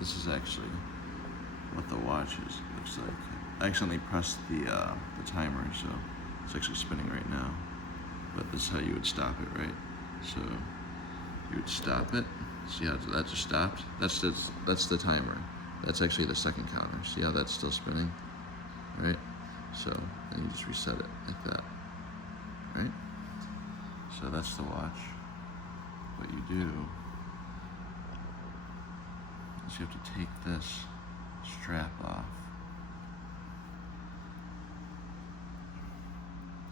this is actually what the watch looks like. I accidentally pressed the timer, so it's actually spinning right now. But this is how you would stop it, right? So you would stop it. See how that just stopped? That's the timer. That's actually the second counter. See how that's still spinning, right? So then you just reset it like that, right? So that's the watch. What you do is you have to take this strap off.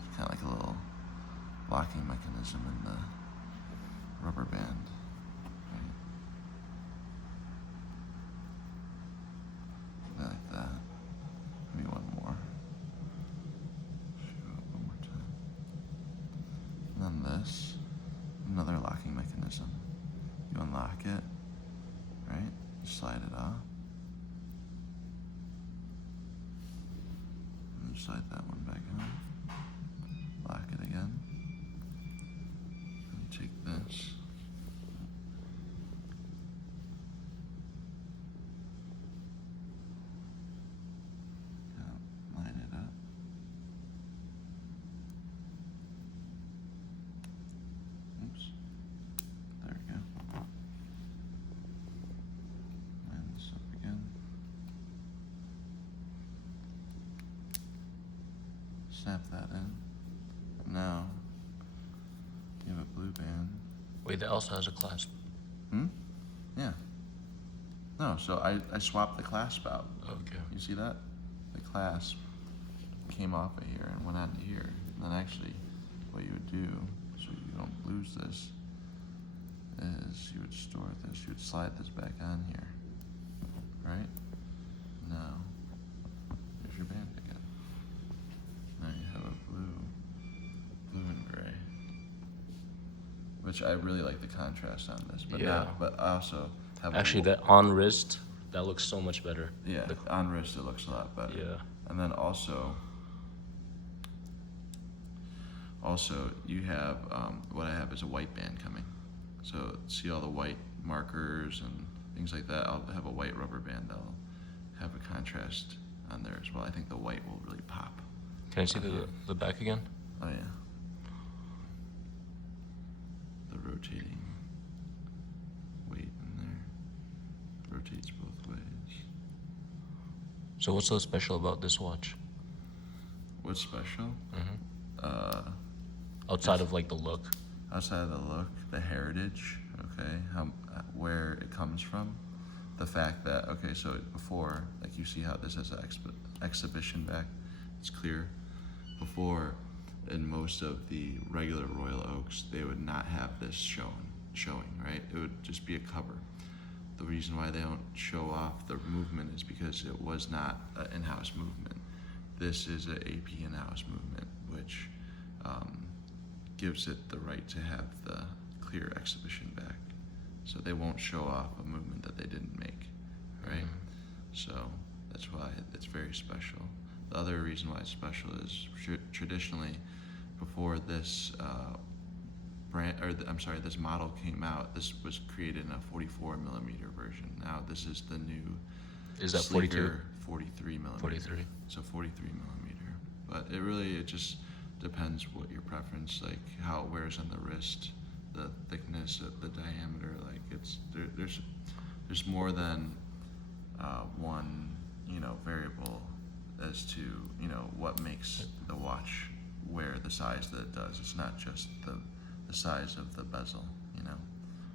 It's kind of like a little locking mechanism in the rubber band. Right? Like that. Maybe one more. Show it one more time. And then this, another locking mechanism. You unlock it, right? You slide it off. And you slide that one back on. Lock it again. And you take this. Line it up. Oops. There we go. Line this up again. Snap that in. And now you have a blue band. Wait, that also has a clasp. Yeah. No, so I swapped the clasp out. Okay. You see that? The clasp came off of here and went onto here. And then actually what you would do, so you don't lose this, is you would store this. You would slide this back on here. Right? Now, here's your band again. Now you have a blue and gray. Which I really like the contrast on this, but Yeah. but I also have Actually, that on wrist, that looks so much better. yeah, on wrist it looks a lot better. Yeah. And then also you have what I have is a white band coming. So see all the white markers and things like that. I'll have a white rubber band that'll have a contrast on there as well. I think the white will really pop. Can I see the back again? Oh yeah. The rotating weight in there. Rotates both ways. So what's so special about this watch? What's special? Outside of like the look. Outside of the look, the heritage, okay, where it comes from, the fact that, okay, so before, like you see how this has an exhibition back, it's clear. Before, in most of the regular Royal Oaks, they would not have this showing, right? It would just be a cover. The reason why they don't show off the movement is because it was not an in-house movement. This is an AP in-house movement, which gives it the right to have the clear exhibition back. So they won't show off a movement that they didn't make, right? So that's why it's very special. The other reason why it's special is traditionally, before this this model came out, this was created in a 44 millimeter version. Now this is the new. Is that 42? Sleeker 43 millimeter. 43. So 43 millimeter. But it just depends what your preference, like how it wears on the wrist, the thickness of the diameter. Like there's more than one variable as to what makes the watch wear the size that it does. It's not just the size of the bezel,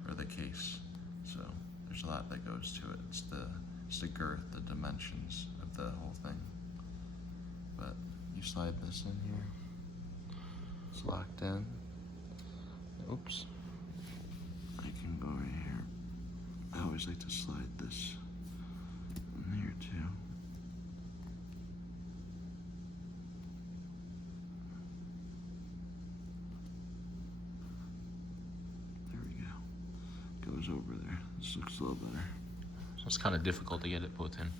or the case. So there's a lot that goes to it. It's the girth, the dimensions of the whole thing. But you slide this in here. It's locked in. Oops. I can go right here. I always like to slide this in here too. There we go. Goes over there. This looks a little better. So it's kind of difficult to get it put in.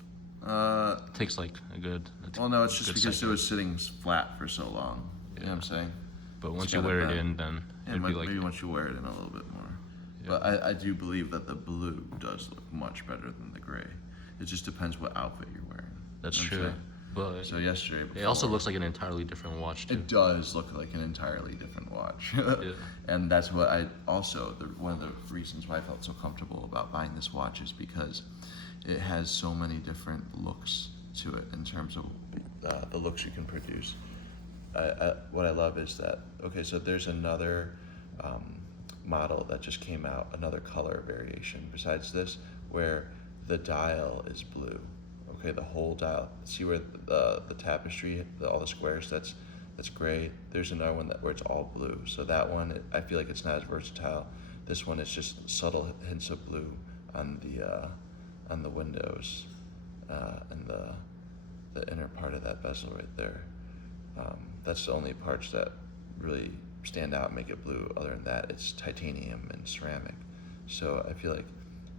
It takes like a good. Well, no, it's just because it was sitting flat for so long. You know what I'm saying? But once you wear it in, then and it'd be like. maybe once you wear it in a little bit more. But I do believe that the blue does look much better than the gray. It just depends what outfit you're wearing. That's You know what true. I'm saying? But So yesterday, it also looks like an entirely different watch too. it does look like an entirely different watch. Yeah. And that's what I also, one of the reasons why I felt so comfortable about buying this watch is because it has so many different looks to it in terms of the looks you can produce. What I love is that, okay, so there's another model that just came out, another color variation besides this, where the dial is blue. Okay, the whole dial. See where the tapestry, all the squares, that's gray. There's another one where it's all blue. So that one, I feel like it's not as versatile. This one is just subtle hints of blue on the windows and the inner part of that bezel right there. That's the only parts that really stand out and make it blue. Other than that, it's titanium and ceramic. So I feel like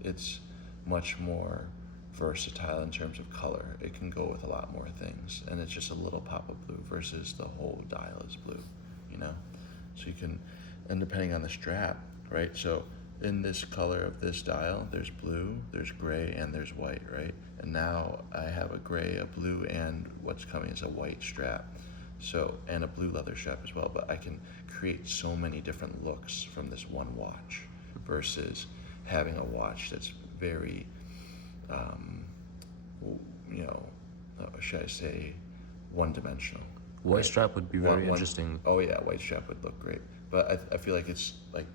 it's much more versatile in terms of color. It can go with a lot more things, and it's just a little pop of blue versus the whole dial is blue, you know? So you can, and depending on the strap, right? So in this color of this dial, there's blue, there's gray, and there's white, right? And now I have a gray, a blue, and what's coming is a white strap. So, and a blue leather strap as well, but I can create so many different looks from this one watch versus having a watch that's very, you know, should I say, one-dimensional. White strap would be very interesting. Oh yeah, white strap would look great. But I feel like it's like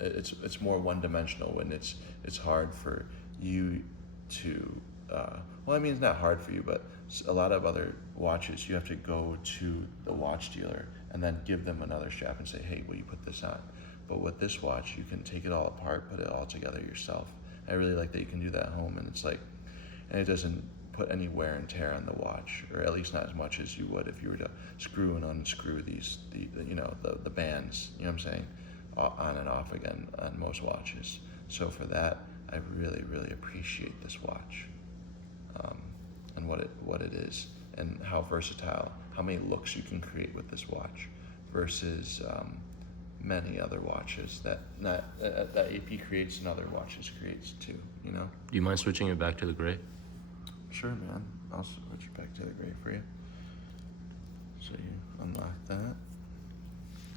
it's more one-dimensional, and it's hard for you to, well, I mean, it's not hard for you, but a lot of other watches, you have to go to the watch dealer and then give them another strap and say, hey, will you put this on? But with this watch, you can take it all apart, put it all together yourself. I really like that you can do that at home, and it's like, and it doesn't put any wear and tear on the watch, or at least not as much as you would if you were to screw and unscrew the bands, you know what I'm saying, on and off again on most watches. So for that, I really, really appreciate this watch, and what it is, and how versatile, how many looks you can create with this watch, versus many other watches that AP creates and other watches creates too, you know? Do you mind switching it back to the gray? Sure, man. I'll switch back to the gray for you. So you unlock that.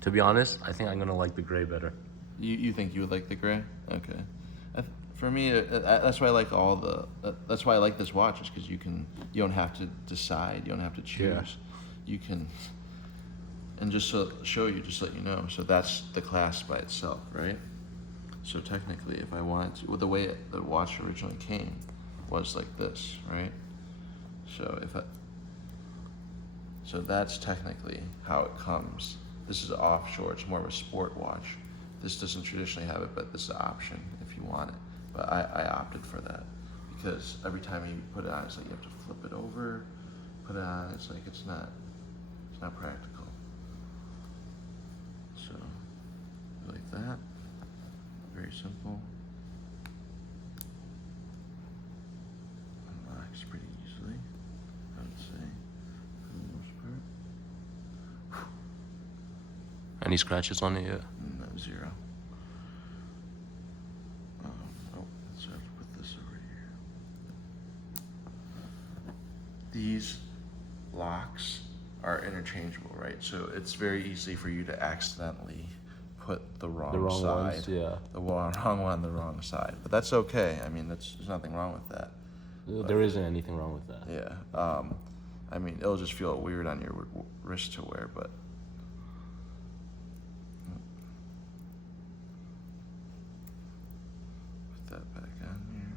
To be honest, I think I'm gonna like the gray better. You think you would like the gray? Okay. For me, that's why I like that's why I like this watch, is because you don't have to decide, you don't have to choose. Yeah. You can, and just to show you, just let you know. So that's the clasp by itself, right? So technically, if I wanted to, well, the way the watch originally came was like this, right? So that's technically how it comes. This is Offshore. It's more of a sport watch. This doesn't traditionally have it, but this is an option if you want it. But I opted for that because every time you put it on, it's like you have to flip it over, put it on. It's like it's not practical. So like that, very simple. Unlocks pretty easily, I would say, for the most part. Any scratches on it yet? No, zero. So I have to put this over here. These locks are interchangeable, right? So it's very easy for you to accidentally put the wrong side. Ones, yeah. The wrong one on the wrong side. But that's okay. I mean, there's nothing wrong with that. There isn't anything wrong with that. Yeah. I mean, it'll just feel weird on your wrist to wear, but put that back on here.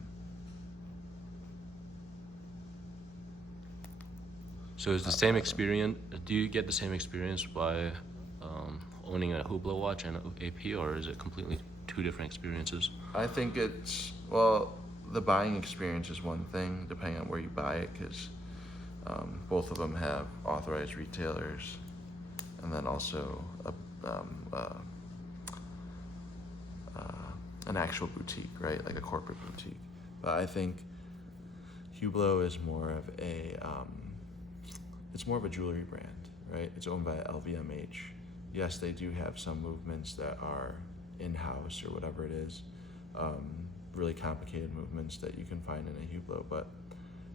So is the same experience? Do you get the same experience by owning a Hublot watch and an AP, or is it completely two different experiences? I think it's, well, the buying experience is one thing, depending on where you buy it, because both of them have authorized retailers, and then also an actual boutique, right? Like a corporate boutique. But I think Hublot is more of it's more of a jewelry brand, right? It's owned by LVMH. Yes, they do have some movements that are in-house or whatever it is, really complicated movements that you can find in a Hublot, but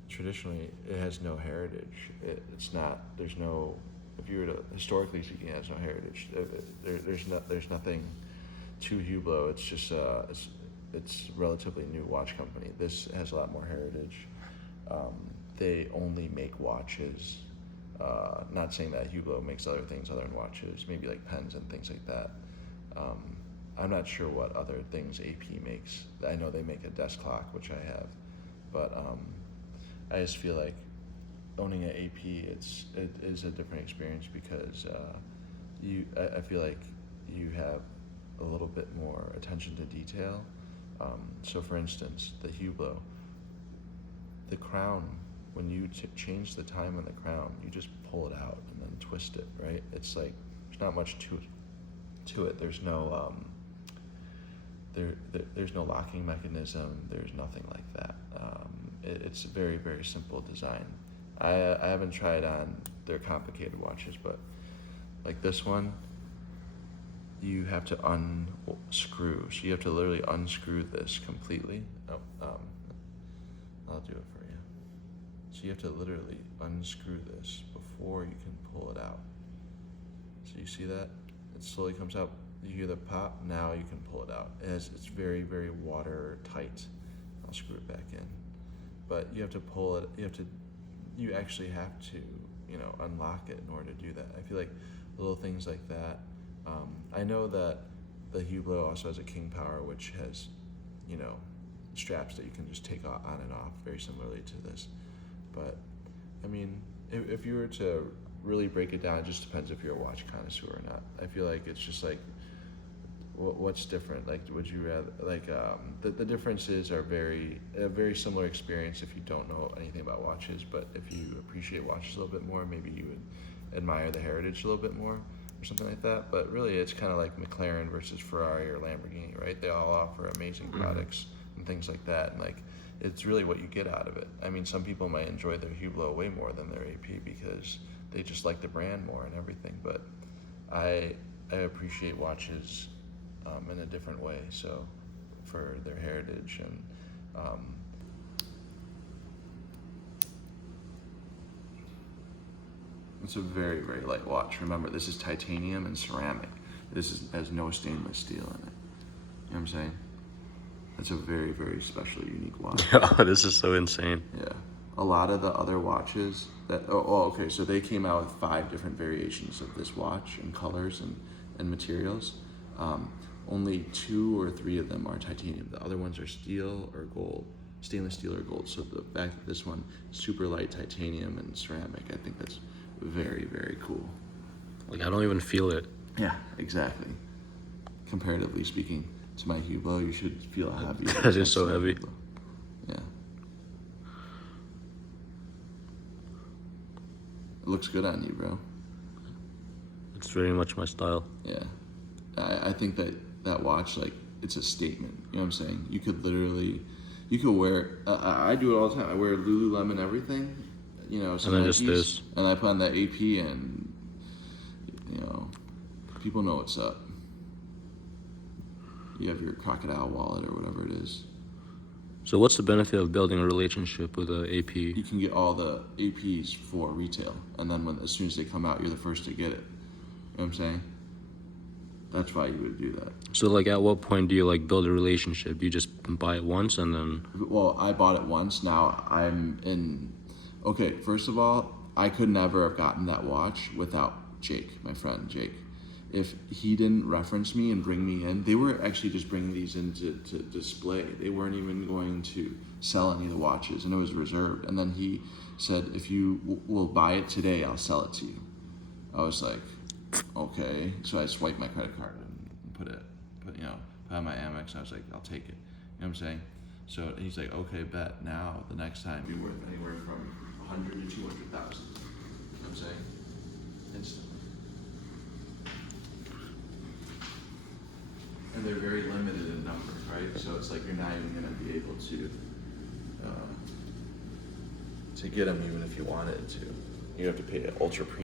traditionally it has no heritage. It's not. There's no. If you were to historically speaking, it has no heritage. There's nothing to Hublot. It's just it's relatively new watch company. This has a lot more heritage. They only make watches. Not saying that Hublot makes other things other than watches, maybe like pens and things like that. I'm not sure what other things AP makes. I know they make a desk clock, which I have, but I just feel like owning an AP, it is a different experience because I feel like you have a little bit more attention to detail. So for instance, the Hublot, the crown, when you change the time on the crown, you just pull it out and then twist it, right? It's like, there's not much to it. There's no, there's no locking mechanism. There's nothing like that. It's a very, very simple design. I haven't tried on their complicated watches, but like this one, you have to unscrew. So you have to literally unscrew this completely. Oh, I'll do it for you. So you have to literally unscrew this before you can pull it out. So you see that? It slowly comes out. You hear the pop, now you can pull it out. It's very, very watertight. I'll screw it back in. But you have to pull it, you actually have to, unlock it in order to do that. I feel like little things like that. I know that the Hublot also has a King Power, which has, straps that you can just take on and off, very similarly to this. But, I mean, if you were to really break it down, it just depends if you're a watch connoisseur or not. I feel like it's just like, what's different? Like, would you rather, like, the differences are a very similar experience if you don't know anything about watches, but if you appreciate watches a little bit more, maybe you would admire the heritage a little bit more or something like that. But really, it's kind of like McLaren versus Ferrari or Lamborghini, right? They all offer amazing products and things like that, and like, it's really what you get out of it. I mean, some people might enjoy their Hublot way more than their AP because they just like the brand more and everything, but I appreciate watches in a different way, so for their heritage. And it's a very, very light watch. Remember, this is titanium and ceramic. This has no stainless steel in it. You know what I'm saying? It's a very, very special, unique watch. Oh, this is so insane. Yeah. A lot of the other watches okay, so they came out with 5 different variations of this watch in colors and materials. Only 2 or 3 of them are titanium. The other ones are steel or gold, stainless steel or gold. So the fact that this one, super light titanium and ceramic, I think that's very, very cool. Like, I don't even feel it. Yeah, exactly. Comparatively speaking to my Hublot, you should feel how heavy it is. That is so heavy. Hublot. Yeah. It looks good on you, bro. It's very much my style. Yeah. I think that watch, like, it's a statement. You know what I'm saying? You could wear, I do it all the time. I wear Lululemon everything, some And then Nikes, just this. and I put on that AP and, people know what's up. You have your crocodile wallet or whatever it is. So what's the benefit of building a relationship with a AP? You can get all the APs for retail, and then as soon as they come out, you're the first to get it. You know what I'm saying? That's why you would do that. So, like, at what point do you, like, build a relationship? You just buy it once and then... Well, I bought it once. Now okay, first of all, I could never have gotten that watch without Jake, my friend Jake. If he didn't reference me and bring me in, they were actually just bringing these in to display. They weren't even going to sell any of the watches, and it was reserved. And then he said, if you will buy it today, I'll sell it to you. I was like, okay. So I swiped my credit card and put on my Amex, and I was like, I'll take it. You know what I'm saying? So he's like, okay, bet. Now the next time, be worth anywhere from 100 to 200,000. You know what I'm saying? Instantly. And they're very limited in numbers, right? So it's like you're not even gonna be able to get them even if you wanted to. You have to pay an ultra premium.